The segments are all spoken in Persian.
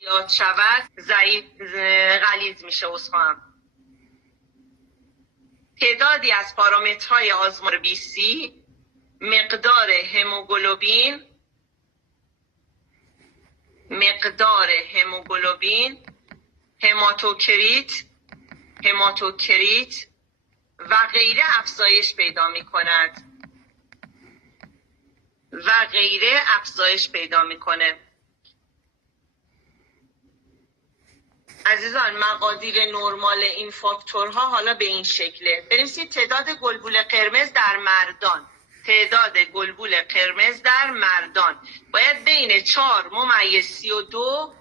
زیاد شود ضعیف غلیظ میشه. عذرخواهم. تعدادی از پارامترهای آزمون BC، مقدار هموگلوبین، هماتوکریت و غیره افزایش پیدا می کند عزیزان مقادیر نرمال این فاکتورها حالا به این شکله. بنویسید تعداد گلبول قرمز در مردان باید بین 4/32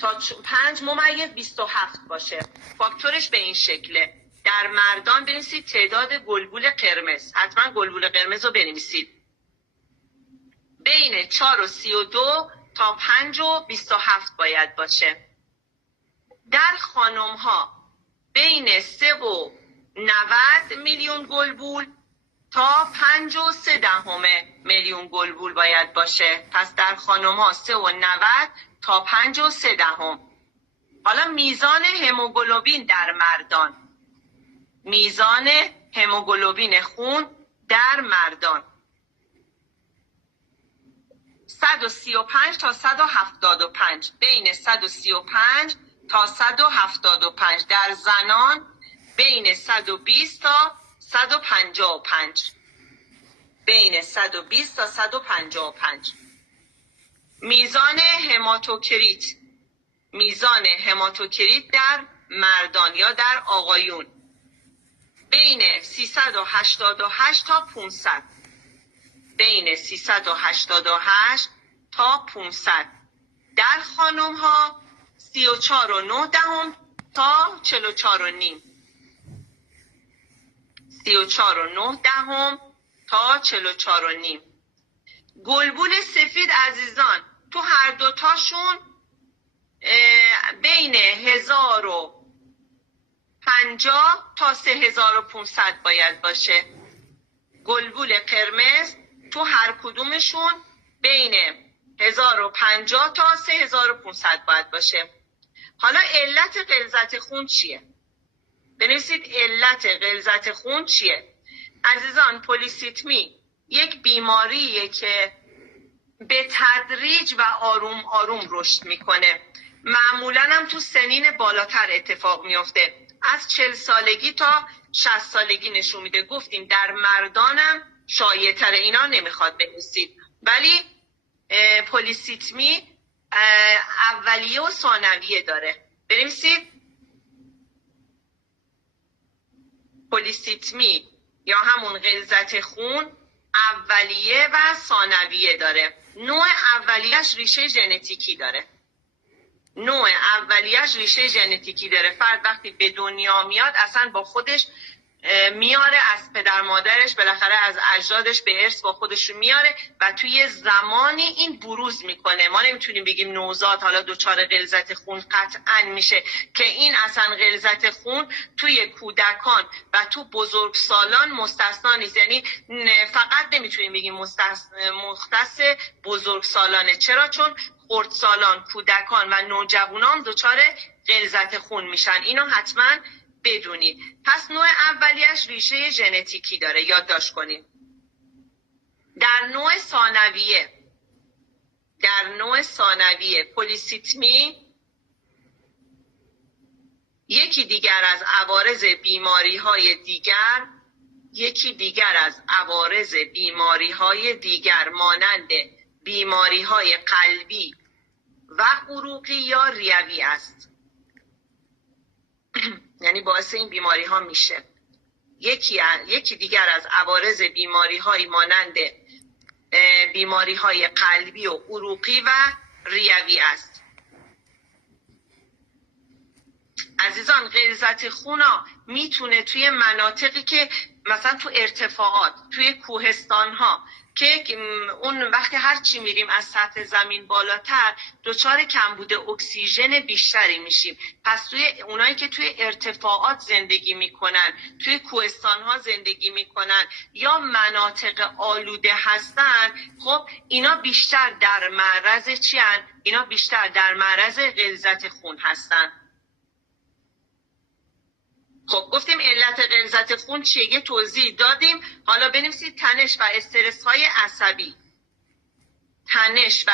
تا 5/27 باشه. فاکتورش به این شکله. در مردان بنویسید تعداد گلبول قرمز، حتما گلبول قرمز رو بنویسید، بین 4/32 تا 5/27 باید باشه. در خانم ها بین 3.90 میلیون گلبول تا 5.3 میلیون گلبول باید باشه. پس در خانم ها 3.90 تا 5.3. حالا میزان هموگلوبین در مردان، میزان هموگلوبین خون در مردان 135 تا 175، بین 135 تا 175. در زنان بین 120 تا 155، بین 120 تا 155. میزان هماتوکریت در مردان یا در آقایون بین 388 تا 500، بین 388 تا 500. در خانم ها 34.9 تا 44.5، 34.9 تا 44.5. گلبول سفید عزیزان تو هر دوتاشون بین 1050 تا 3500 باید باشه. گلبول قرمز تو هر کدومشون بین 1050 تا 3500 باید باشه. حالا علت غلظت خون چیه؟ بنویسید علت غلظت خون چیه؟ عزیزان پلیسیتمی یک بیماریه که به تدریج و آروم آروم رشد میکنه. معمولاً هم تو سنین بالاتر اتفاق میفته. از 40 سالگی تا 60 سالگی نشون میده. گفتیم در مردانم شایع تره. اینا نمیخواد بنویسید. ولی پلیسیتمی اولیه و ثانویه داره. بنویسید پلیسیتمی یا همون غلظت خون اولیه و ثانویه داره. نوع اولیه‌اش ریشه ژنتیکی داره. فرد وقتی به دنیا میاد اصلا با خودش میاره، از پدر مادرش بالاخره از اجدادش به ارث با خودش میاره و توی زمانی این بروز میکنه. ما نمیتونیم بگیم نوزاد حالا دچار غلظت خون قطعا میشه، که این اصلا غلظت خون توی کودکان و تو بزرگسالان مستثنا نیست. یعنی فقط نمیتونیم بگیم مختص بزرگسالانه. چرا؟ چون خردسالان، کودکان و نوجوانان دچار غلظت خون میشن. اینو حتما بدونید. پس نوع اولیش ریشه ژنتیکی داره، یادداشت کنید. در نوع ثانویه پلیسیتمی یکی دیگر از عوارض بیماری‌های دیگر مانند بیماری‌های قلبی و عروقی یا ریوی است. یعنی باعث این بیماری ها میشه. یکی دیگر از عوارض بیماری‌های مانند بیماری‌های قلبی و عروقی و ریوی است. عزیزان غلظت خونا میتونه توی مناطقی که مثلا تو ارتفاعات، توی کوهستان ها که اون وقتی هر چی میریم از سطح زمین بالاتر دچار کمبود اکسیژن بیشتری میشیم. پس توی اونایی که توی ارتفاعات زندگی میکنن، توی کوهستان ها زندگی میکنن یا مناطق آلوده هستن، خب اینا بیشتر در معرض چی هن؟ اینا بیشتر در معرض غلظت خون هستن. خب گفتیم علت غلظت خون چیه؟ یه توضیح دادیم. حالا بنویسید تنش و استرس های عصبی. تنش و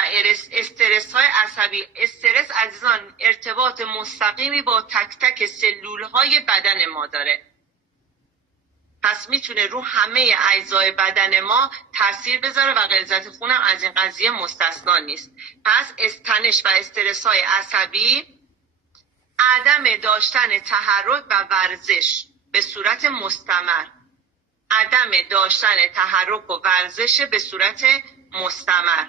استرس های عصبی. استرس عزیزان ارتباط مستقیمی با تک تک سلول های بدن ما داره، پس میتونه رو همه اجزای بدن ما تاثیر بذاره و غلظت خون هم از این قضیه مستثنا نیست. پس تنش و استرس های عصبی، عدم داشتن تحرک و ورزش به صورت مستمر، عدم داشتن تحرک و ورزش به صورت مستمر،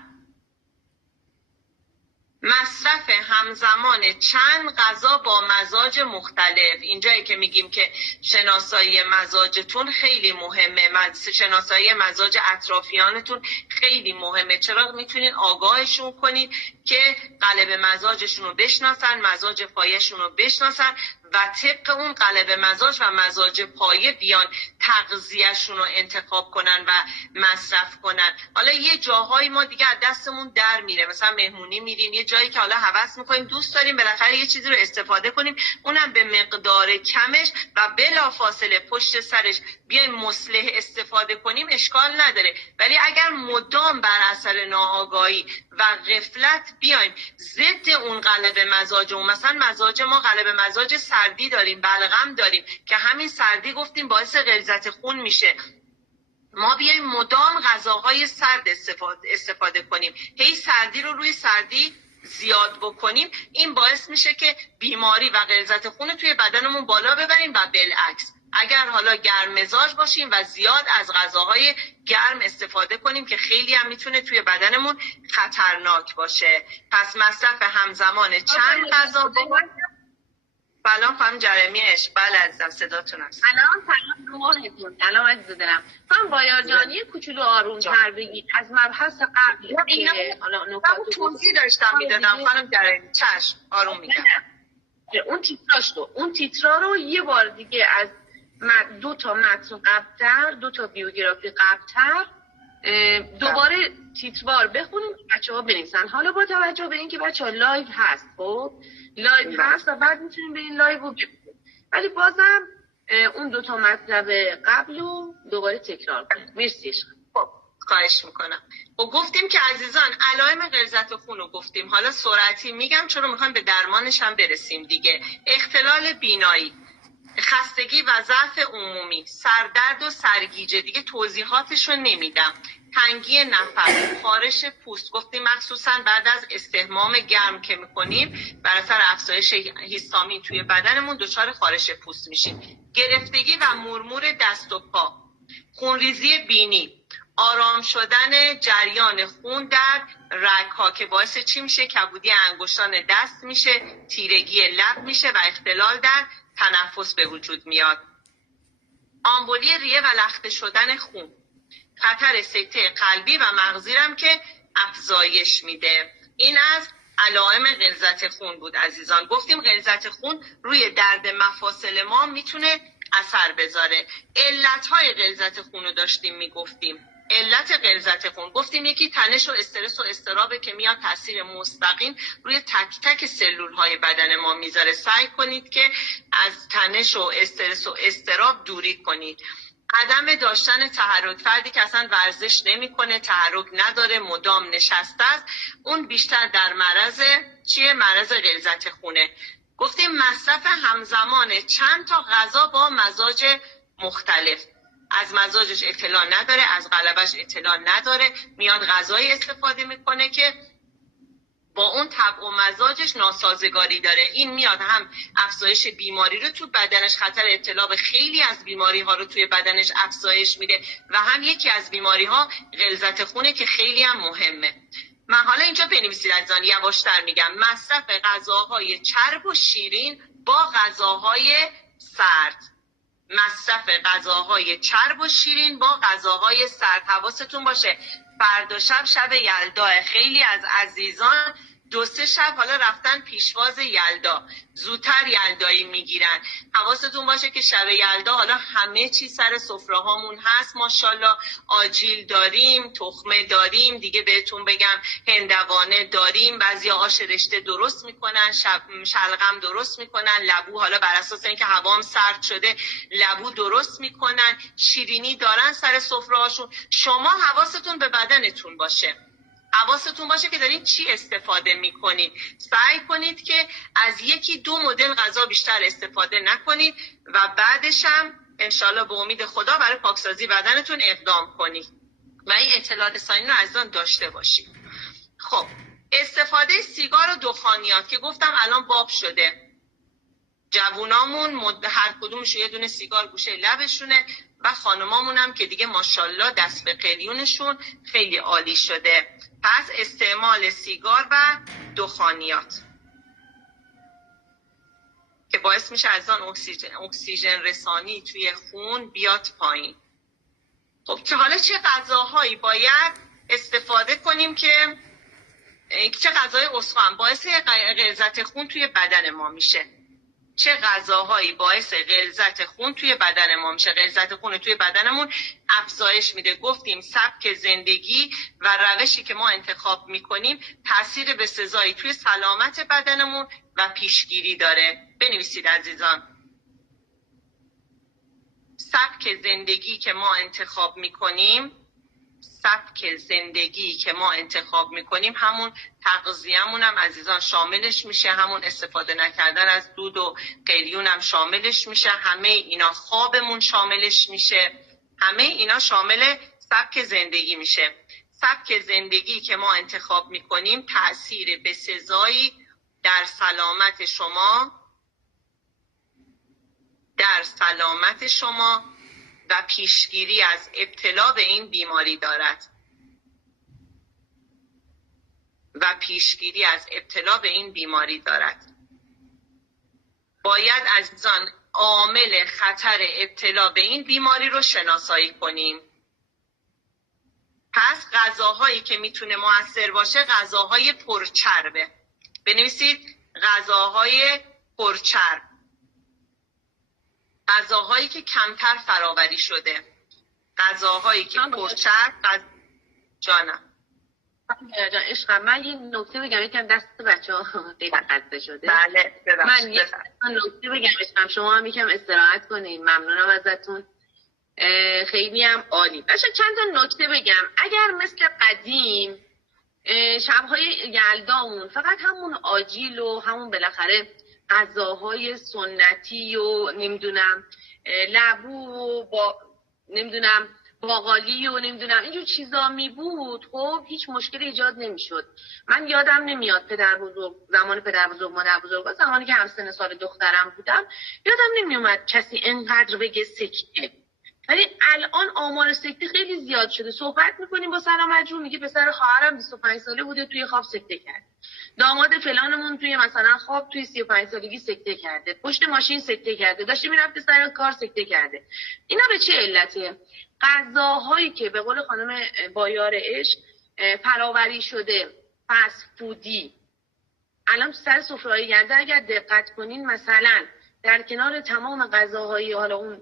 مصرف همزمان چند غذا با مزاج مختلف. اینجایی که میگیم که شناسایی مزاجتون خیلی مهمه، شناسایی مزاج اطرافیانتون خیلی مهمه. چرا؟ میتونین آگاهشون کنید که قالب مزاجشون رو بشناسن، مزاج پایشون رو بشناسن و طبق اون قالب مزاج و مزاج پایه بیان تغذیه‌شون رو انتخاب کنن و مصرف کنن. حالا یه جاهایی ما دیگه از دستمون در میره، مثلا مهمونی میریم یه جایی که حالا هوس میکنیم دوست داریم بالاخره یه چیزی رو استفاده کنیم، اونم به مقدار کمش و بلافاصله پشت سرش بیایم مصلح استفاده کنیم اشکال نداره. ولی اگر مدام بر اثر ناآگاهی و غفلت بیایم ضد اون قالب مزاجمون، مثلا مزاج ما قالب مزاج سردی داریم، بلغم داریم که همین سردی گفتیم باعث غلظت خون میشه، ما بیایم مدام غذاهای سرد استفاده کنیم، هی سردی رو روی سردی زیاد بکنیم، این باعث میشه که بیماری و غلظت خون توی بدنمون بالا ببریم و بالعکس اگر حالا گرم مزاج باشیم و زیاد از غذاهای گرم استفاده کنیم که خیلی هم میتونه توی بدنمون خطرناک باشه. پس مصرف همزمان چند غذا سلام خانم جرمی عشق. بله عزیزم صداتون هست. سلام روحتون. سلام عزیز دلم. خانم بایارجانی کوچولو آروم‌تر بگید از مبحث قبل که حالا نکات توضیح داشتم میدادم خانم جرمی. چشم آروم میگم. اون تیترا رو یه بار دیگه از 2 تا متن قبل‌تر، 2 تا بیوگرافی قبل‌تر دوباره تیتروار بخونیم بچه‌ها بنویسن. حالا با توجه به اینکه بچه‌ها لایو هست، خب لایو هست و بعد میتونیم بریم لایو رو ببینیم، ولی بازم اون 2 تا مطلب قبل رو دوباره تکرار کنیم. مرسی. خب خواهش میکنم. و گفتیم که عزیزان علائم غلظت خون رو گفتیم، حالا سرعتی میگم چون میخوایم به درمانش هم برسیم دیگه. اختلال بینایی، خستگی و ضعف عمومی، سردرد و سرگیجه، دیگه توضیحاتش رو نمیدم، تنگی نفس، خارش پوست، گفتیم مخصوصا بعد از استحمام گرم که میکنیم بر اثر افزایش هیستامین توی بدنمون دچار خارش پوست میشیم، گرفتگی و مرمور دست و پا، خونریزی بینی، آرام شدن جریان خون در رگ‌ها که باعث چی میشه؟ کبودی انگشتان دست میشه، تیرگی لب میشه و اختلال در تنفس به وجود میاد، آمبولی ریه و لخته شدن خون، خطر سکته قلبی و مغزی هم که افزایش میده. این از علائم غلظت خون بود عزیزان. گفتیم غلظت خون روی درد مفاصل ما میتونه اثر بذاره. علت‌های غلظت خون رو داشتیم میگفتیم. علت غلظت خون گفتیم یکی تنش و استرس و اضطرابه که میاد تاثیر مستقیم روی تک تک سلول‌های بدن ما میذاره. سعی کنید که از تنش و استرس و اضطراب دوری کنید. عدم داشتن تحرک، فردی که اصلا ورزش نمیکنه، تحرک نداره، مدام نشسته است، اون بیشتر در معرض چیه؟ معرض غلظت خونه. گفتیم مصرف همزمان چند تا غذا با مزاج مختلف، از مزاجش اطلاع نداره، از قلبش اطلاع نداره، میاد غذایی استفاده میکنه که با اون طبع و مزاجش ناسازگاری داره، این میاد هم افزایش بیماری رو تو بدنش، خطر اطلاع به خیلی از بیماری ها رو توی بدنش افزایش میده و هم یکی از بیماری ها غلظت خونه که خیلی هم مهمه. من حالا اینجا بنویسید عزیزان، یواشتر میگم. مصرف غذاهای چرب و شیرین با غذاهای سرد، مصرف غذاهای چرب و شیرین با غذاهای سرد. حواستون باشه فردا شب یلدا، خیلی از عزیزان 2-3 شب حالا رفتن پیشواز یلدا، زودتر یلدایی میگیرن. حواستون باشه که شب یلدا حالا همه چی سر سفره هامون هست ماشاءالله. آجیل داریم، تخمه داریم، دیگه بهتون بگم هندوانه داریم، بعضیا آش رشته درست میکنن، شلغم درست میکنن، لبو حالا بر اساس اینکه هوام سرد شده لبو درست میکنن، شیرینی دارن سر سفره هاشون. شما حواستون به بدنتون باشه، حواستون باشه که دارید چی استفاده میکنید. سعی کنید که از 1-2 مدل غذا بیشتر استفاده نکنید و بعدش هم انشالله به امید خدا برای پاکسازی بدنتون اقدام کنید و این اطلاعات ثانی رو از آن داشته باشید. خب استفاده سیگار و دخانیات که گفتم الان باب شده، جوونامون هر کدومش یه دونه سیگار گوشه لبشونه و خانمامون هم که دیگه ماشاءالله دست به قلیونشون خیلی عالی شده. پس استعمال سیگار و دخانیات که باعث میشه از آن اکسیژن رسانی توی خون بیاد پایین. خب حالا چه غذاهایی باید استفاده کنیم که چه غذای استخوان باعث غلظت خون توی بدن ما میشه؟ چه غذاهایی باعث غلظت خون توی بدن ما میشه؟ غلظت خون توی بدنمون افزایش میده. گفتیم سبک زندگی و روشی که ما انتخاب میکنیم تاثیر بسزایی توی سلامت بدنمون و پیشگیری داره. بنویسید عزیزان. سبک زندگی که ما انتخاب میکنیم، سبک زندگی که ما انتخاب میکنیم همون تغذیه‌مون هم عزیزان شاملش میشه، همون استفاده نکردن از دود و قلیون هم شاملش میشه، همه اینا خوابمون شاملش میشه، همه اینا شامل سبک زندگی میشه. سبک زندگی که ما انتخاب میکنیم تأثیر بسزایی در سلامت شما و پیشگیری از ابتلا به این بیماری دارد. باید عزیزان عامل خطر ابتلا به این بیماری رو شناسایی کنیم. پس غذاهایی که میتونه مؤثر باشه غذاهای پرچربه. بنویسید غذاهای پرچرب، غذاهایی که کمتر فراوری شده، غذاهایی که پرچرب. جانم عشقم من یه نکته بگم، یکم دست بچه‌ها غیر قصد شده. بله من یه نکته بگم عشقم، شما هم یکم استراحت کنین. ممنونم ازتون، خیلی هم عالی. بچه چند تا نکته بگم. اگر مثل قدیم شب‌های یلدامون فقط همون آجیل و همون بالاخره غذاهای سنتی و نمیدونم لبو و با نمیدونم باقالی و نمیدونم اینجور چیزا می بود، خب هیچ مشکلی ایجاد نمیشد. من یادم نمیاد زمان پدر بزرگ مادر بزرگ، زمانی که همسن سال دخترم بودم، یادم نمیومد کسی انقدر بگه سکته. ولی الان آمار سکته خیلی زیاد شده. صحبت میکنیم با سلام مجروح، میگه پسر خواهرم 25 ساله بوده توی خواب سکته کرد، داماد فلانمون توی مثلا خواب توی 35 سالگی سکته کرده، پشت ماشین سکته کرده، داشته میرفته سر کار سکته کرده. اینا به چه علته؟ غذاهایی که به قول خانم بایار عشق فراوری شده، فست فودی، الان سر سفره‌های گرده اگر دقت کنین مثلا در کنار تمام غذاهای حالا اون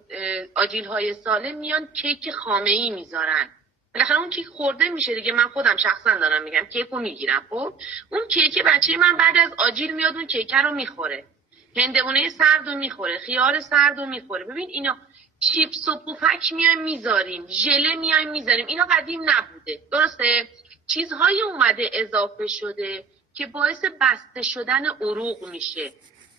آجیل‌های سالم میان کیک خامه‌ای میذارن. بالاخره اون کیک خورده میشه دیگه. من خودم شخصا دارم میگم کیکو میگیرم. خب اون کیک بچه من بعد از آجیل میاد اون کیک رو میخوره، هندوانه سرد رو میخوره، خیار سرد رو میخوره. ببین اینا چیپس و پفک میایم میذاریم، ژله میایم میذاریم، اینا قدیم نبوده. درسته؟ چیزهایی اومده اضافه شده که باعث بسته شدن عروق میشه.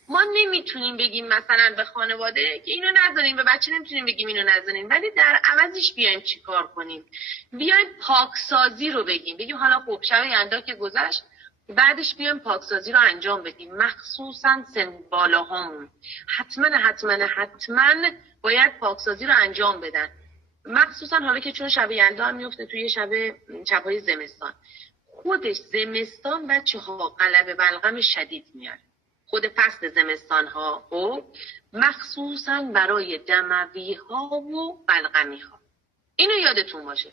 ما نمیتونیم بگیم مثلا به خانواده که اینو نذاریم، به بچه نمیتونیم بگیم اینو نذاریم، ولی در عوضش بیایم چیکار کنیم؟ بیایم پاکسازی رو بگیم حالا خب شب یلدا که گذشت، بعدش بیایم پاکسازی رو انجام بدیم، مخصوصا سن بالاهامون حتما باید پاکسازی رو انجام بدن، مخصوصا حالا که چون شب یلدا هم میفته توی شب‌های زمستان. خودش زمستان بچه‌ها غلبه بلغم شدید میاره. خود فصل زمستان ها و مخصوصا برای دموی ها و بلغمی ها. اینو یادتون باشه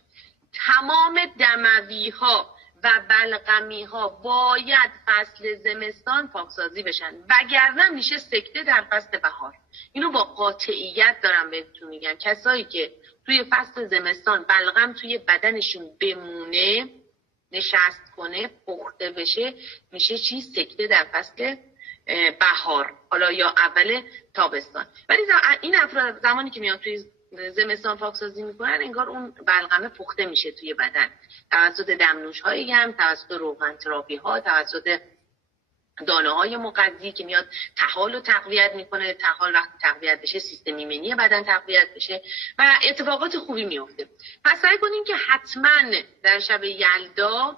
تمام دموی ها و بلغمی ها باید فصل زمستان پاکسازی بشن، وگرنه میشه سکته در فصل بهار. اینو با قاطعیت دارم بهتون میگم. کسایی که توی فصل زمستان بلغم توی بدنشون بمونه، نشست کنه، پخته بشه، میشه چی؟ سکته در فصل بهار، حالا یا اول تابستان. ولی این افراد زمانی که میان توی زمستان پاکسازی میکنن انگار اون بلغمه پخته میشه توی بدن توسط دمنوش های گرم، توسط روغن تراپی ها، توسط دانه های مغذی که میاد طحال رو تقویت میکنه. طحال وقتی تقویت بشه سیستم ایمنی بدن تقویت بشه و اتفاقات خوبی میفته. پس سعی کنین که حتما در شب یلدا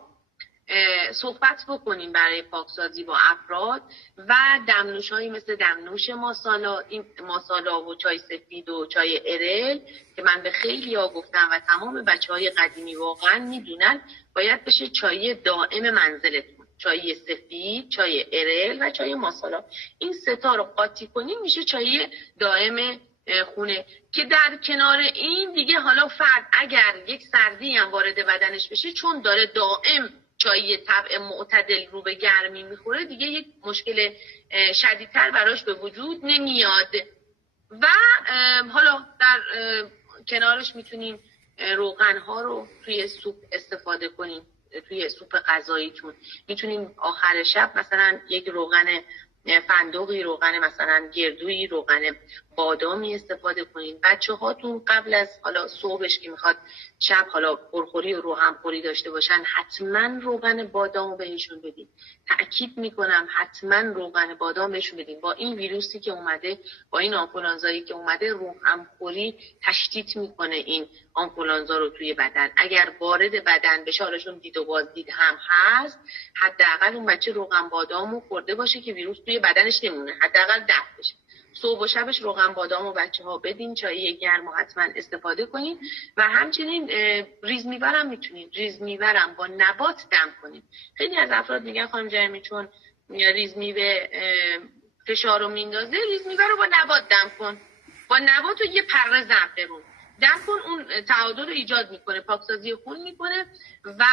صحبت بکنین برای پاکسازی با افراد و دمنوش هایی مثل دمنوش ماسالا، این ماسالا و چای سفید و چای ارل که من به خیلی ها گفتم و تمام بچه های قدیمی واقعا میدونن باید بشه چای دائم منزلتون. چای سفید، چای ارل و چای ماسالا، این سه تا رو قاطی کنین میشه چای دائم خونه. که در کنار این دیگه حالا فرد اگر یک سردی هم وارد بدنش بشه چون داره دائم چای طبع معتدل رو به گرمی میخوره دیگه یک مشکل شدیدتر براش به وجود نمیاد. و حالا در کنارش میتونین روغن ها رو توی سوپ استفاده کنین، توی سوپ غذاییتون. میتونین آخر شب مثلا یک روغن فندقی، روغن مثلا گردویی، روغن بادامی استفاده کنین. بچه هاتون قبل از حالا صبحش که میخواد شب حالا پرخوری و روغنخوری داشته باشن حتما روغن بادامو بهشون بدین. تأکید میکنم حتما روغن بادام بهشون بدین. با این ویروسی که اومده، با این آنفولانزایی که اومده، روغنخوری تشدید میکنه این آنفولانزا رو توی بدن. اگر وارد بدن بشه، حالشون دید و بازدید هم هست، حداقل اون بچه روغن بادامو خورده باشه که ویروس توی بدنش نمونه، حداقل دفع بشه. صبح و شبش روغن بادامو بچه ها بدین. چای گرم حتما استفاده کنین و همچنین ریز میور هم میتونین. ریز میورم با نبات دم کنین. خیلی از افراد میگن خانم جرمی چون ریز میوه فشار رو میندازه، ریز میور رو با نبات دم کن. با نبات رو یه پره زعفرون دم کن، اون تعادل رو ایجاد میکنه، پاکسازی خون میکنه و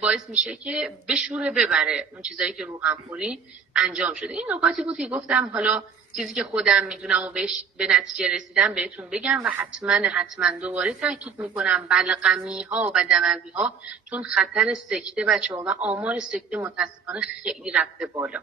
باعث میشه که بشوره ببره اون چیزایی که روغنخوری انجام شده. این نکاتی بود که گفتم حالا چیزی که خودم میدونم و به نتیجه رسیدم بهتون بگم و حتما دوباره تاکید میکنم بلغمی ها و دموی ها چون خطر سکته بچه ها و آمار سکته متاسفانه خیلی رفته بالا.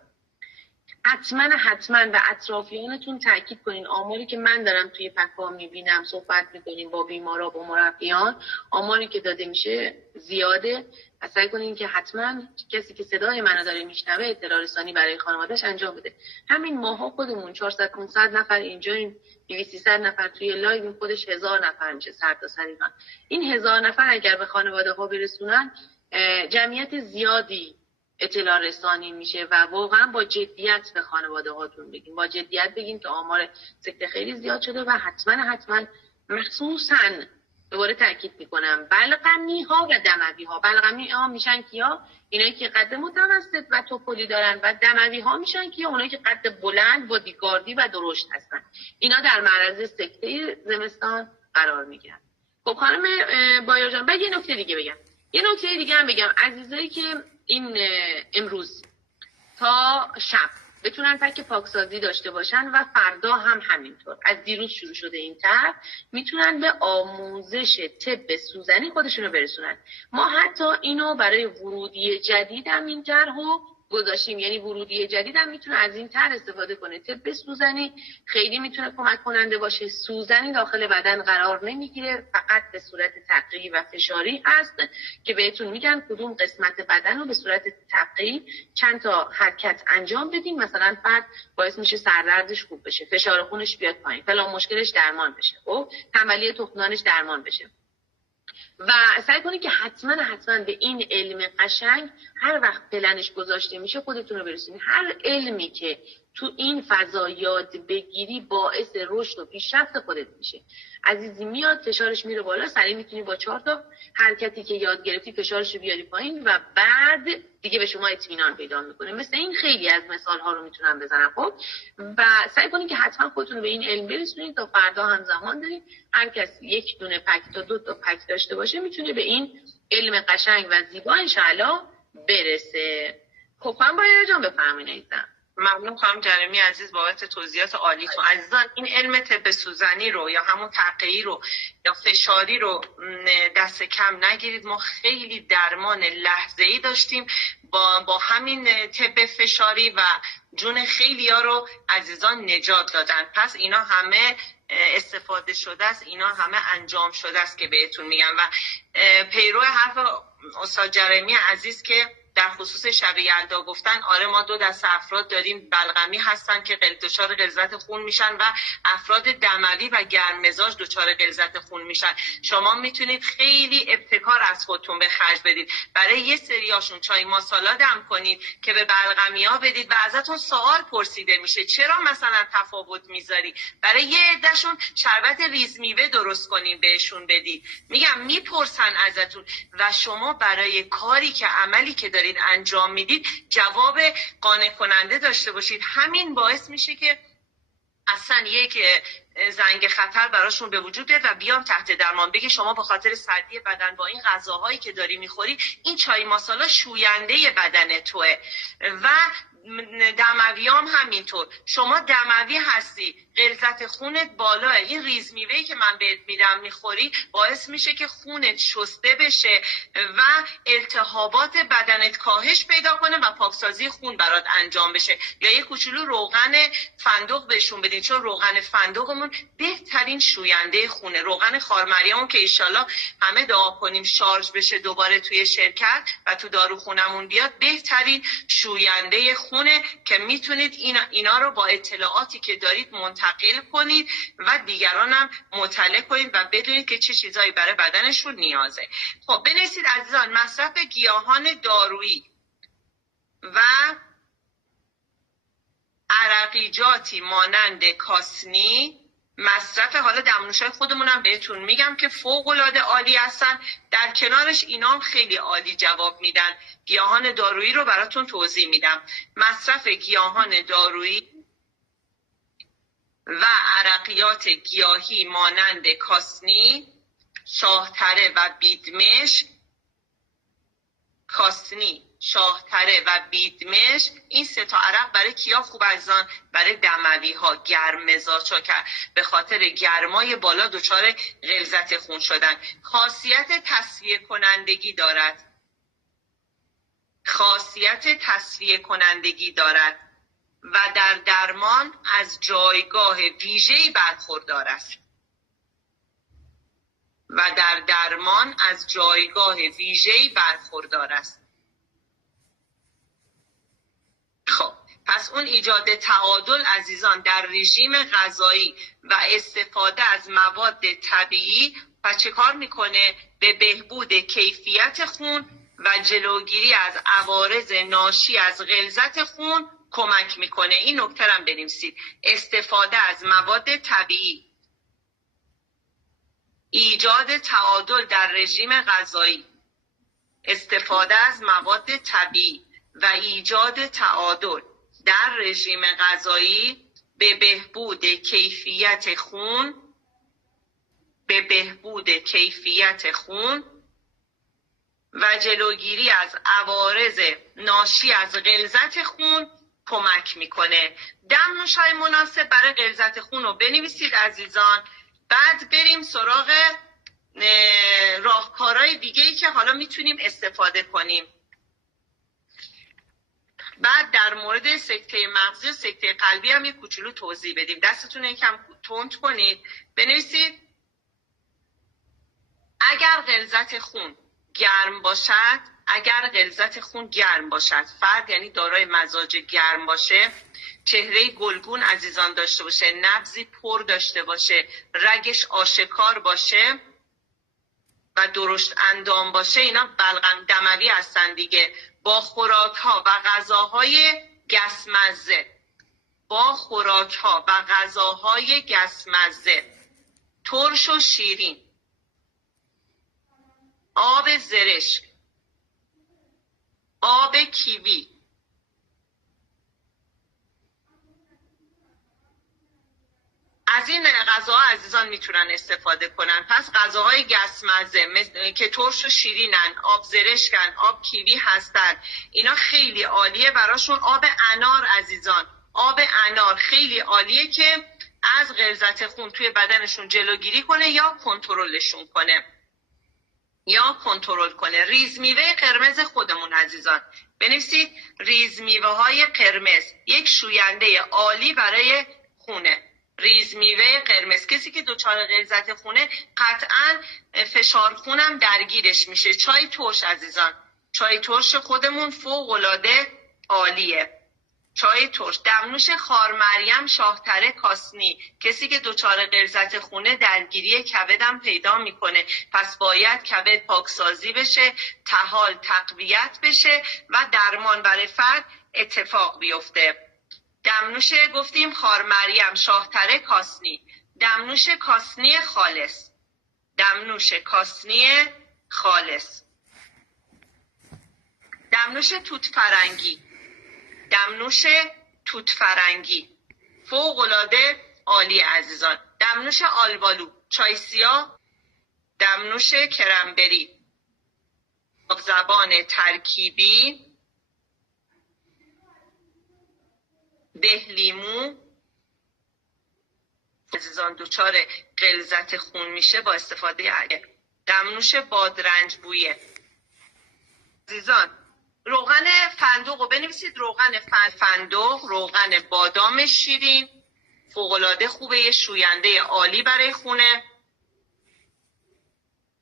حتما و اطرافیانتون تاکید کنین. آماری که من دارم توی پکا میبینم، صحبت میکنیم با بیمارا، با مربیان، آماری که داده میشه زیاده. پس سعی کنین که حتما کسی که صدای منو داره میشنوه اطلاع رسانی برای خانواده‌اش انجام بده. همین ماها خودمون 400 500 نفر اینجاییم، 200 300 نفر توی لایو، خودش 1000 نفر میشه سرتاسر ایران. این 1000 نفر اگر به خانواده ها برسونن جمعیت زیادی اطلاع رسانی میشه و واقعا با جدیت به خانواده هاتون بگین، با جدیت بگین که آمار سکته خیلی زیاد شده و حتما مخصوصا دوباره تاکید میکنم بلغمی ها و دموی ها. بلغمی ها میشن کیا؟ اینایی که قد متوسط و توپلی دارن و دموی ها میشن کیا؟ اونایی که قد بلند، بادیگاردی و درشت هستن. اینا در معرض سکته زمستان قرار میگیرن. خب خانم بایر جان، بعد یه نکته دیگه بگم. یه نکته دیگه هم بگم عزیزایی که این امروز تا شب بتونن تک پاکسازی داشته باشن و فردا هم همینطور، از دیروز شروع شده این طرح، میتونن به آموزش طب سوزنی خودشونو برسونن. ما حتی اینو برای ورودی جدید هم این طرحو گذاشتیم، یعنی ورودی جدید هم میتونه از این طرح استفاده کنه. طب سوزنی خیلی میتونه کمک کننده باشه. سوزنی داخل بدن قرار نمیگیره، فقط به صورت تقی و فشاری هست که بهتون میگن کدوم قسمت بدن رو به صورت تقی چند تا حرکت انجام بدین، مثلا فرد باعث میشه سردردش خوب بشه، فشار خونش بیاد پایین، فلان مشکلش درمان بشه، خب تنبلی تخمدانش درمان بشه. و سعی کنید که حتما به این علم قشنگ هر وقت پلنش گذاشته میشه خودتون رو برسونید. هر علمی که تو این فضا یاد بگیری باعث رشد و پیشرفت خودت میشه. عزیزی میاد فشارش میره بالا، سریع میتونی با 4 تا حرکتی که یاد گرفتی فشارش رو بیاری پایین و بعد دیگه به شما اطمینان پیدا میکنه. مثل این خیلی از مثال ها رو میتونم بزنم. خب و سعی کنید که حتما خودتون به این علم برسونید تا فردا هم زمان دارید. هر کسی یک دونه پک تا 2 تا پک داشته باشه میتونه به این علم قشنگ و زیبا انشالله برسه. خب خانم بایر جان بفرمایید. ممنون خانم جرمی عزیز بابت توضیحات عالیتون. عزیزان این علم طب سوزنی رو یا همون تقیی رو یا فشاری رو دست کم نگیرید. ما خیلی درمان لحظه‌ای داشتیم با همین طب فشاری و جون خیلیا رو عزیزان نجات دادن. پس اینا همه استفاده شده است، اینا همه انجام شده است که بهتون میگم. و پیرو حرف استاد جرمی عزیز که در خصوص شب یلدا گفتن، آره ما 2 دسته افراد داریم، بلغمی هستن که دچار غلظت خون میشن و افراد دموی و گرم مزاج دچار غلظت خون میشن. شما میتونید خیلی ابتکار از خودتون به خرج بدید. برای یه سریاشون چای ماسالا دم کنید که به بلغمی ها بدید و ازتون سوال پرسیده میشه چرا مثلا تفاوت میذاری. برای یه عدهشون شربت ریز میوه درست کنین بهشون بدید. میگم میپرسن ازتون و شما برای کاری که عملی که دارید انجام میدید جواب قانع کننده داشته باشید. همین باعث میشه که اصلا یک زنگ خطر براشون به وجود بیاد و بیام تحت درمان. بگه شما به خاطر سردی بدن با این غذاهایی که داری میخوری این چای ماسالا شوینده بدن توه. و دموی هم همینطور، شما دموی هستی، غلظت خونت بالاه، این ریز میوه‌ای که من بهت میدم میخوری باعث میشه که خونت شسته بشه و التهابات بدنت کاهش پیدا کنه و پاکسازی خون برات انجام بشه. یا یه کوچولو روغن فندق بهشون بدین، چون روغن فندقمون بهترین شوینده خونه. روغن خارمریامون که ایشالله همه دعا کنیم شارژ بشه دوباره توی شرکت و تو داروخونمون بیاد، بهترین شوینده خونه که میتونید اینا رو با اطلاعاتی که دارید منتقل کنید و دیگران هم مطلع کنید و بدونید که چه چیزایی برای بدنشون نیازه. خب بنویسید عزیزان، مصرف گیاهان دارویی و عرقیجاتی مانند کاسنی، مصرف حالا دمنوشای خودمون هم بهتون میگم که فوق العاده عالی هستن. در کنارش اینا هم خیلی عالی جواب میدن. گیاهان دارویی رو براتون توضیح میدم. مصرف گیاهان دارویی و عرقیات گیاهی مانند کاسنی، شاهتره و بیدمش. کاسنی، شاهتره و بیدمش، این 3 تا عرق برای کیا خوب عزیزان؟ برای دموی ها، گرم مزاج ها که به خاطر گرمای بالا دچار غلظت خون شدن. خاصیت تصفیه کنندگی دارد. خاصیت تصفیه کنندگی دارد و در درمان از جایگاه ویژه‌ای برخوردار است. و در درمان از جایگاه ویژه‌ای برخوردار است. خب پس اون ایجاد تعادل عزیزان در رژیم غذایی و استفاده از مواد طبیعی و چه کار میکنه؟ به بهبود کیفیت خون و جلوگیری از عوارض ناشی از غلظت خون کمک میکنه. این نکته رو بنویسید. استفاده از مواد طبیعی، ایجاد تعادل در رژیم غذایی، استفاده از مواد طبیعی و ایجاد تعادل در رژیم غذایی به بهبود کیفیت خون، به بهبود کیفیت خون و جلوگیری از عوارض ناشی از غلظت خون کمک میکنه. دمنوش‌های مناسب برای غلظت خون رو بنویسید عزیزان. بعد بریم سراغ راهکارهای دیگه‌ای که حالا میتونیم استفاده کنیم. بعد در مورد سکته مغزی و سکته قلبی هم یه کوچولو توضیح بدیم. دستتون یکم تند کنید. بنویسید اگر غلظت خون گرم باشد، اگر غلظت خون گرم باشد، فرد یعنی دارای مزاج گرم باشه، چهره گلگون عزیزان داشته باشه، نبضی پر داشته باشه، رگش آشکار باشه و درشت اندام باشه، اینا بلغم دموی هستن دیگه. با خوراک ها و غذاهای گسمزه، با خوراک ها و غذاهای گسمزه، ترش و شیرین، آب زرشک، آب کیوی. از این غذاها عزیزان میتونن استفاده کنن. پس غذاهای گسمزه که ترش و شیرینن، آب زرشکن، آب کیوی هستن، اینا خیلی عالیه براشون. آب انار عزیزان، آب انار خیلی عالیه که از غلظت خون توی بدنشون جلوگیری کنه یا کنترلشون کنه ریز میوه قرمز خودمون عزیزان، بنویسید ریز میوه های قرمز یک شوینده عالی برای خونه. ریز میوه قرمز، کسی که دچار غلظت خونه قطعا فشار خونم درگیرش میشه. چای ترش عزیزان، چای ترش خودمون فوق العاده عالیه. چای ترش. دمنوش خارمریم شاهتره کاسنی، کسی که دچار غلظت خونه درگیری کبدم پیدا میکنه، پس باید کبد پاکسازی بشه، طحال تقویت بشه و درمان برای فرد اتفاق بیفته. دمنوش گفتیم خارمریم شاهتره کاسنی، دمنوش کاسنی خالص، دمنوش کاسنی خالص. دمنوش توت فرنگی، دمنوش توت فرنگی فوق العاده عالی عزیزان. دمنوش آلبالو، چای سیاه، دمنوش کرنبری، آب زبان ترکیبی، دهلیمو. عزیزان دچار غلظت خون میشه با استفاده دمنوش بادرنج بویه. عزیزان روغن فندق رو بنویسید، روغن فندق، روغن بادام شیرین فوق‌العاده خوبه، یه شوینده عالی برای خونه.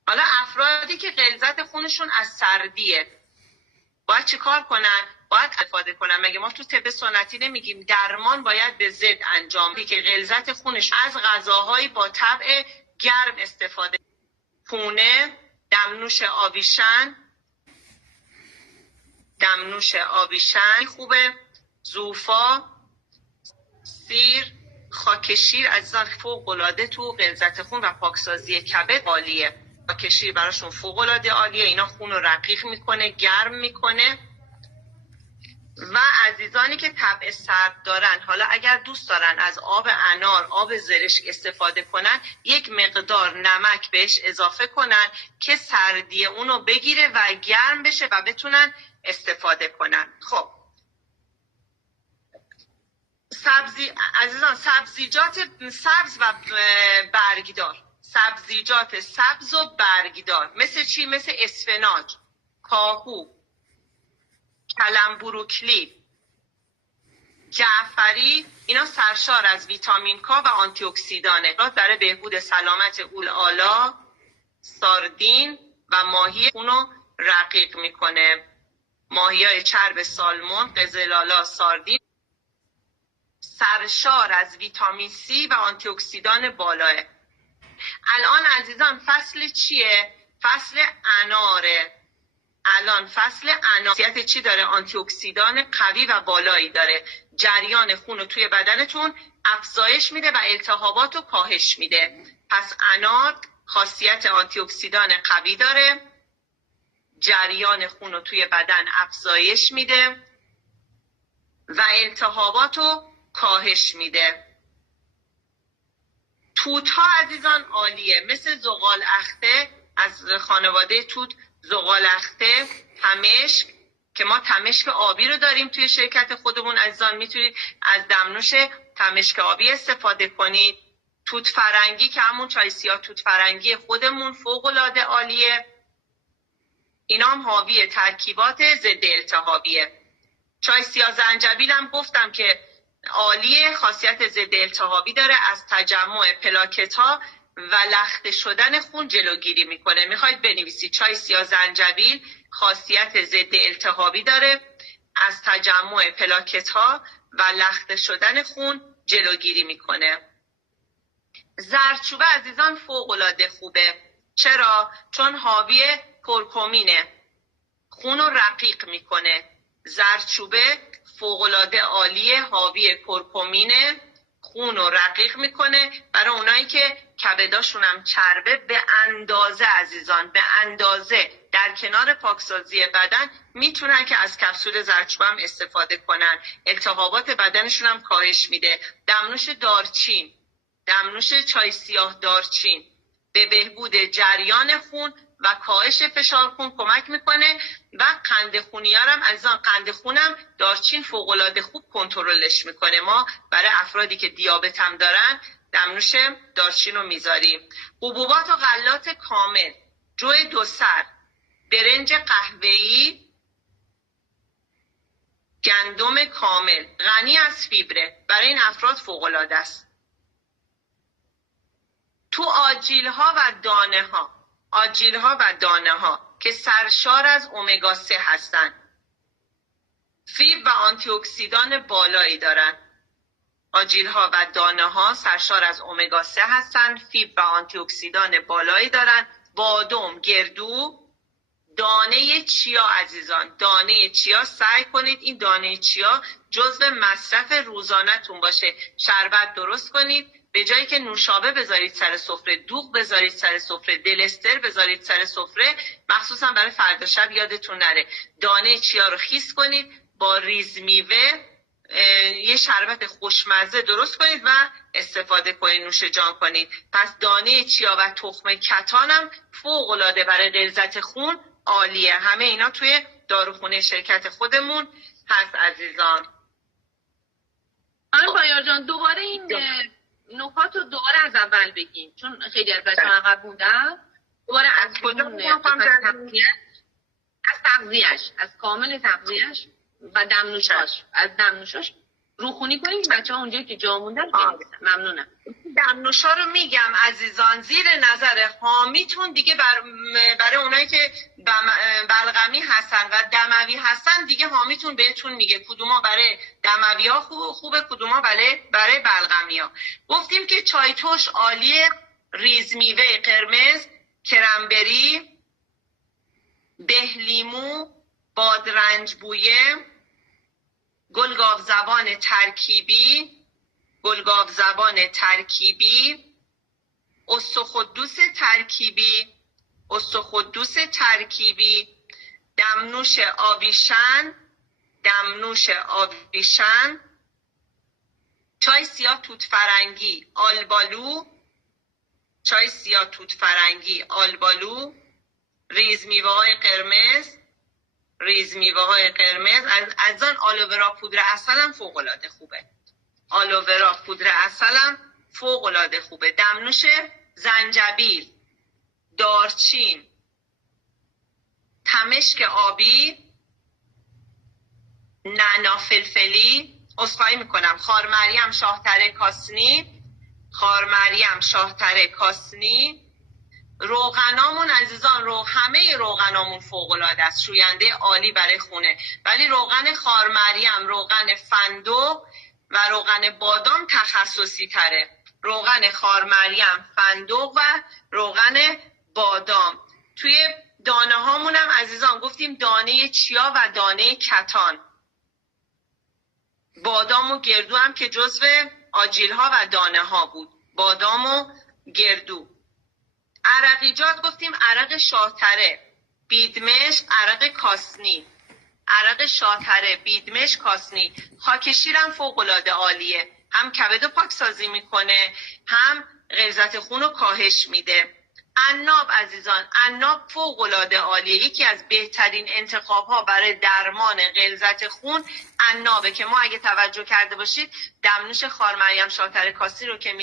حالا افرادی که غلظت خونشون از سردیه باید چی کار کنن؟ باید استفاده کنن. مگه ما تو طب سنتی نمیگیم درمان باید به ضد انجام بدی که غلظت خونش از غذاهایی با طبع گرم استفاده. پونه، دمنوش آویشن، دمنوش آویشن خوبه. زوفا، سیر، خاک شیر عزیزان فوق العاده تو غلظت خون و پاکسازی کبد عالیه. خاک شیر براشون فوق العاده عالیه، اینا خون رو رقیق میکنه، گرم میکنه. و عزیزانی که طبع سرد دارن، حالا اگر دوست دارن از آب انار، آب زرشک استفاده کنن، یک مقدار نمک بهش اضافه کنن که سردی اونو بگیره و گرم بشه و بتونن استفاده کنن. خب عزیزان سبزیجات سبز و برگدار، سبزیجات سبز و برگدار مثل چی؟ مثل اسفناج، کاهو، کلم بروکلی، جعفری، اینا سرشار از ویتامین کا و آنتی اکسیدانه، برای بهبود سلامت الالا. ساردین و ماهی خونو رقیق میکنه، ماهیای چرب سالمون، قزلالا، ساردین سرشار از ویتامین سی و آنتی اکسیدان بالاه. الان عزیزان فصل چیه؟ فصل اناره. الان فصل انار چی داره؟ آنتی اکسیدان قوی و بالایی داره، جریان خون رو توی بدنتون افزایش میده و التهابات رو کاهش میده. پس انار خاصیت آنتی اکسیدان قوی داره، جریان خون رو توی بدن افزایش میده و التهابات رو کاهش میده. توت ها عزیزان عالیه، مثل زغال اخته، از خانواده توت، زغال اخته، تمشک که ما تمشک آبی رو داریم توی شرکت خودمون عزیزان، میتونید از دمنوش تمشک آبی استفاده کنید. توت فرنگی که همون چای سیاه توت فرنگی خودمون فوق العاده عالیه، اینا هم حاوی ترکیبات ضد التهابیه. چای سیاه زنجبیل هم گفتم که عالیه، خاصیت ضد التهابی داره، از تجمع پلاکت ها و لخته شدن خون جلوگیری میکنه. میخواید بنویسید چای سیاه زنجبیل خاصیت ضد التهابی داره، از تجمع پلاکت ها و لخته شدن خون جلوگیری میکنه. زردچوبه عزیزان فوق العاده خوبه. چرا؟ چون حاوی کرکمینه، خون رو رقیق میکنه. زردچوبه فوق العاده عالیه، حاوی کرکمینه، خون رو رقیق میکنه. برای اونایی که کبداشون هم چربه به اندازه عزیزان، به اندازه در کنار پاکسازی بدن میتونن که از کپسول زردچوبه هم استفاده کنن. التهابات بدنشون هم کاهش میده. دمنوش دارچین، دمنوش چای سیاه دارچین به بهبود جریان خون و کاهش فشار خون کمک میکنه. و قند خونیارم عزیزان، قند خونم دارچین فوق‌العاده خوب کنترلش میکنه. ما برای افرادی که دیابت هم دارن دمنوش دارچین رو میذاریم. حبوبات و غلات کامل، جو دو سر، برنج قهوه‌ای، گندم کامل غنی از فیبره، برای این افراد فوق‌العاده است. تو آجیل‌ها و دانه‌ها، آجیل‌ها و دانه‌ها که سرشار از امگا 3 هستن، فیبر و آنتی اکسیدان بالایی دارن. آجیل‌ها و دانه‌ها سرشار از امگا 3 هستن، فیبر و آنتی اکسیدان بالایی دارن. بادام، گردو، دانه چیا عزیزان، دانه چیا سعی کنید این دانه چیا جزو مصرف روزانه‌تون باشه. شربت درست کنید، به جایی که نوشابه بذارید سر سفره، دوغ بذارید سر سفره، دلستر بذارید سر سفره، مخصوصا برای فردا شب یادتون نره. دانه چیا رو خیس کنید، با ریز میوه یه شربت خوشمزه درست کنید و استفاده کنید، نوش جان کنید. پس دانه چیا و تخم کتان هم فوق‌العاده برای غلظت خون عالیه. همه اینا توی داروخونه شرکت خودمون هست عزیزان. خانم بایار جان دوباره این نکات رو دوباره از اول بگیم، چون خیلی از بچه‌ها عقب موندن. دوباره از کجا از تغذیه‌اش، از کامل تغذیه‌اش و دمنوشاش، از دمنوشاش روخونی کنیم بچه‌ها اونجایی که جا موندن. ممنونم. دمنوشا رو میگم عزیزان، زیر نظر حامیتون دیگه برای اونایی که بلغمی هستن و دموی هستن دیگه حامیتون بهتون میگه کدوما برای دموی ها خوبه، کدوما برای بلغمی ها. گفتیم که چای ترش عالیه، ریز میوه قرمز، کرنبری، بهلیمو، بادرنج بویه، گلگاو زبان ترکیبی، گلگاو زبان ترکیبی، استخدوس ترکیبی، استخدوس ترکیبی، دمنوش آویشن، دمنوش آویشن، چای سیاه توت فرنگی، آلبالو، چای سیاه توت فرنگی، آلبالو، ریز میوه های قرمز، ریز میوه های قرمز. از آن آلوورا پودر عسل هم فوق العاده خوبه. آلوورا پودر عسل هم فوق العاده خوبه. دمنوش زنجبیل، دارچین، تمشک آبی، نعنا فلفلی، عذرخواهی میکنم، خارمریم شاهتره کاسنی، خارمریم شاهتره کاسنی. روغنامون عزیزان، همه روغنامون فوق العاده است، شوینده عالی برای خونه. ولی روغن خارمریم، روغن فندق و روغن بادام تخصصی تره. روغن خارمریم، فندق و روغن بادام. توی دانه هامون هم عزیزان گفتیم دانه چیا و دانه کتان. بادام و گردو هم که جزو آجیل ها و دانه ها بود، بادام و گردو. عرقیجات گفتیم عرق شاهتره، بیدمش، عرق کاسنی، عرق شاهتره، بیدمش، کاسنی. خاک شیرم فوق العاده عالیه، هم کبد رو پاکسازی میکنه، هم غلظت خون رو کاهش میده. عناب عزیزان، عناب فوق العاده عالیه. یکی از بهترین انتخاب ها برای درمان غلظت خون عنابه که ما اگه توجه کرده باشید دمنوش خارمریم شاهتره کاسنی رو که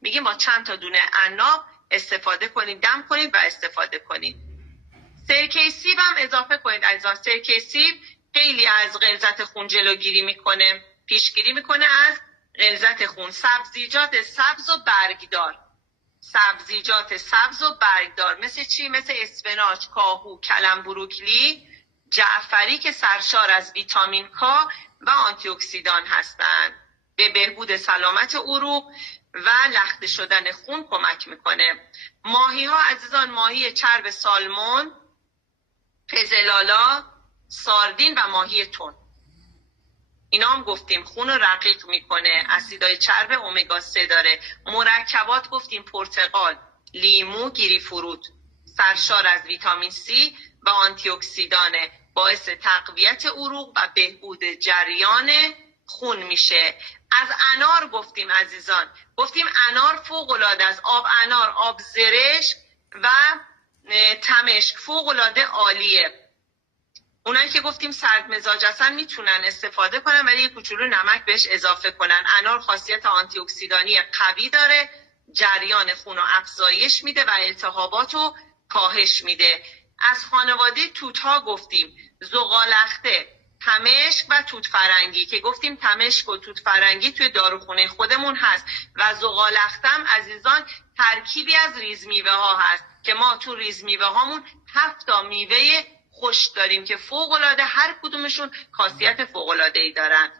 میگیم با چند تا دونه عناب استفاده کنید، دم کنید و استفاده کنید. سرکه سیب هم اضافه کنید عزیزان. سرکه سیب خیلی از غلظت خون جلوگیری میکنه، پیشگیری میکنه از غلظت خون. سبزیجات سبز و برگدار، سبزیجات سبز و برگدار مثل چی؟ مثل اسفناج، کاهو، کلم بروکلی، جعفری که سرشار از ویتامین K و آنتی اکسیدان هستند. به بهبود سلامت عروق و لخته شدن خون کمک میکنه. ماهی ها عزیزان، ماهی چرب سالمون، پزلالا، ساردین و ماهی تون. اینا هم گفتیم خون رو رقیق میکنه، اسیدای چرب امگا 3 داره. مرکبات گفتیم پرتقال، لیمو، گیری فرود سرشار از ویتامین C و آنتی اکسیدانه، باعث تقویت عروق و بهبود جریان خون میشه. از انار گفتیم عزیزان، گفتیم انار فوق العاده است. آب انار، آب زرشک و تمشک فوق العاده عالیه. اونایی که گفتیم سرد مزاج هستن میتونن استفاده کنن ولی یه کوچولو نمک بهش اضافه کنن. انار خاصیت آنتی اکسیدانی قوی داره، جریان خون رو افزایش میده و التهابات رو کاهش میده. از خانواده توت ها گفتیم زغالخته، تمشک و توت فرنگی که گفتیم تمشک و توت فرنگی توی داروخونه خودمون هست و زغالختم عزیزان ترکیبی از ریز میوه ها هست که ما تو ریز میوه هامون 7 تا میوه خوش داریم که فوق العاده هر کدومشون خاصیت فوق العاده ای دارن.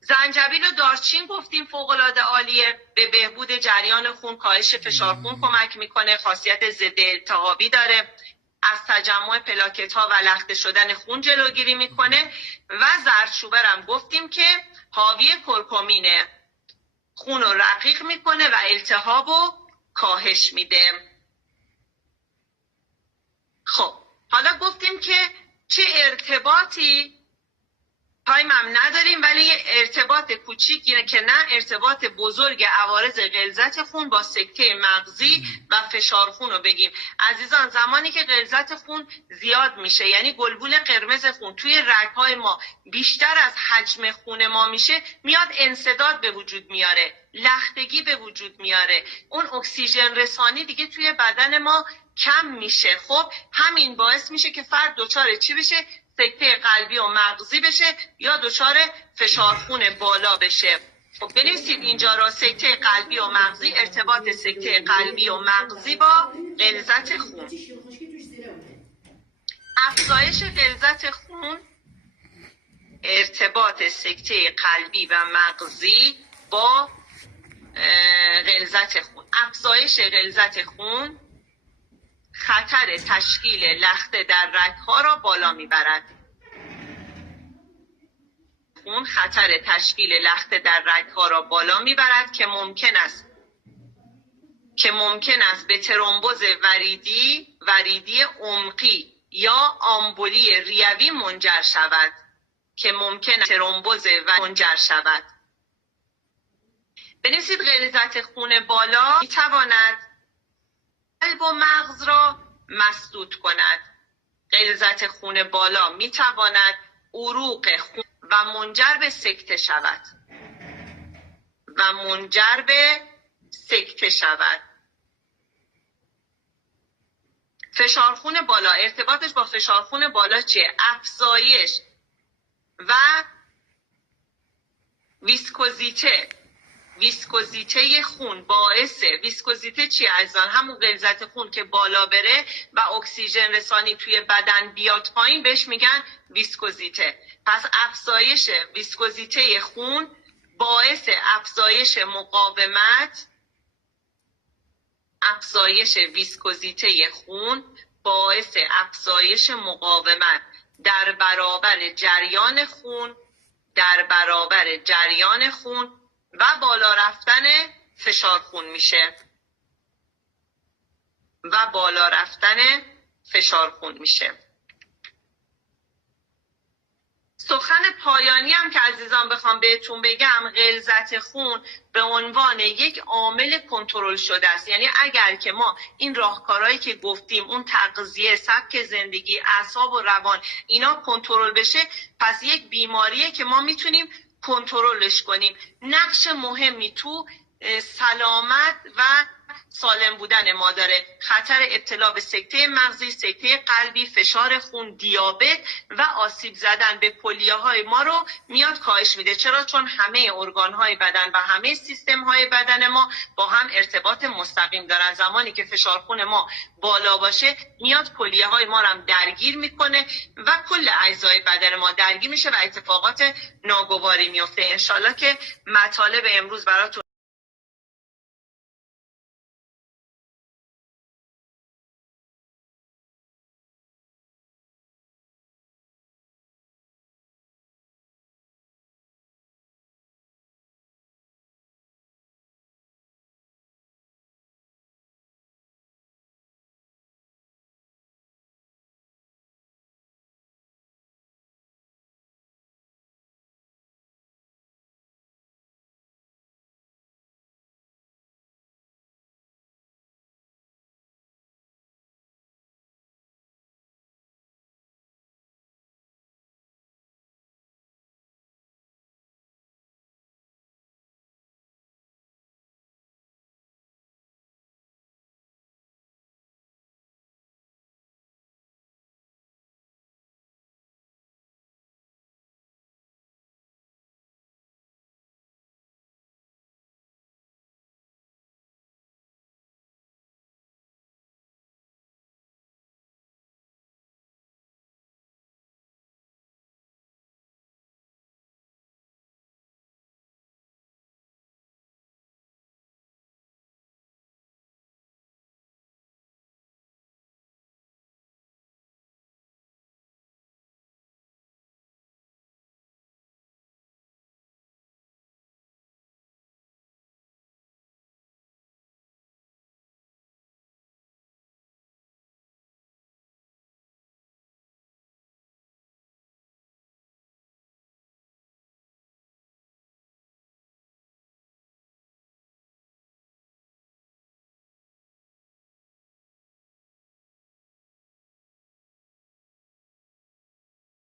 زنجبیل و دارچین گفتیم فوق العاده عالیه، به بهبود جریان خون، کاهش فشار خون کمک میکنه، خاصیت ضد التهابی داره، از تجمع پلاکت ها و لخته شدن خون جلوگیری میکنه. و زردچوبه هم گفتیم که حاوی کرکمینه، خون رو رقیق میکنه و التهاب رو کاهش میده. خب حالا گفتیم که چه ارتباطی، تایمم نداریم ولی یه ارتباط کوچیک که نه ارتباط بزرگ عوارض غلظت خون با سکته مغزی و فشار خون رو بگیم. عزیزان زمانی که غلظت خون زیاد میشه یعنی گلبول قرمز خون توی رگ‌های ما بیشتر از حجم خون ما میشه، میاد انسداد به وجود میاره، لختگی به وجود میاره، اون اکسیژن رسانی دیگه توی بدن ما کم میشه. خب همین باعث میشه که فرد دچار چی بشه؟ سکته قلبی و مغزی بشه یا دچار فشار خون بالا بشه. خب بنویسید اینجا را سکته قلبی و مغزی، ارتباط سکته قلبی و مغزی با غلظت خون. افزایش غلظت خون، ارتباط سکته قلبی و مغزی با غلظت خون. افزایش غلظت خون خطر تشکیل لخته در رگ‌ها را بالا میبرد. خون خطر تشکیل لخته در رگ‌ها را بالا میبرد که ممکن است به ترومبوز وریدی عمقی یا آمبولی ریوی منجر شود بنویسید غلظت خون بالا میتواند قلب و مغز را مسدود کند. غلظت خون بالا میتواند عروق خون و منجر به سکته شود. فشار خون بالا، ارتباطش با فشار خون بالا چیه؟ افزایش و ویسکوزیته خون باعث ویسکوزیته چیه عزیزان؟ همون غلظت خون که بالا بره و اکسیژن رسانی توی بدن بیاد پایین بهش میگن ویسکوزیته. پس افزایش ویسکوزیته خون باعث افزایش مقاومت در برابر جریان خون و بالا رفتن فشار خون میشه. سخن پایانی هم که عزیزان بخوام بهتون بگم، غلظت خون به عنوان یک عامل کنترل شده است. یعنی اگر که ما این راهکارهایی که گفتیم، اون تغذیه، سبک زندگی، اعصاب و روان، اینا کنترل بشه، پس یک بیماریه که ما میتونیم کنترلش کنیم. نقش مهمی تو سلامت و سالم بودن ما داره. خطر ابتلا به سکته مغزی، سکته قلبی، فشار خون، دیابت و آسیب زدن به کلیه‌های ما رو میاد کاهش میده. چرا؟ چون همه ارگان‌های بدن و همه سیستم‌های بدن ما با هم ارتباط مستقیم دارن. زمانی که فشار خون ما بالا باشه میاد کلیه‌های ما رو هم درگیر میکنه و کل اجزای بدن ما درگیر میشه و اتفاقات ناگواری میفته. انشالله که مطالب امروز براتون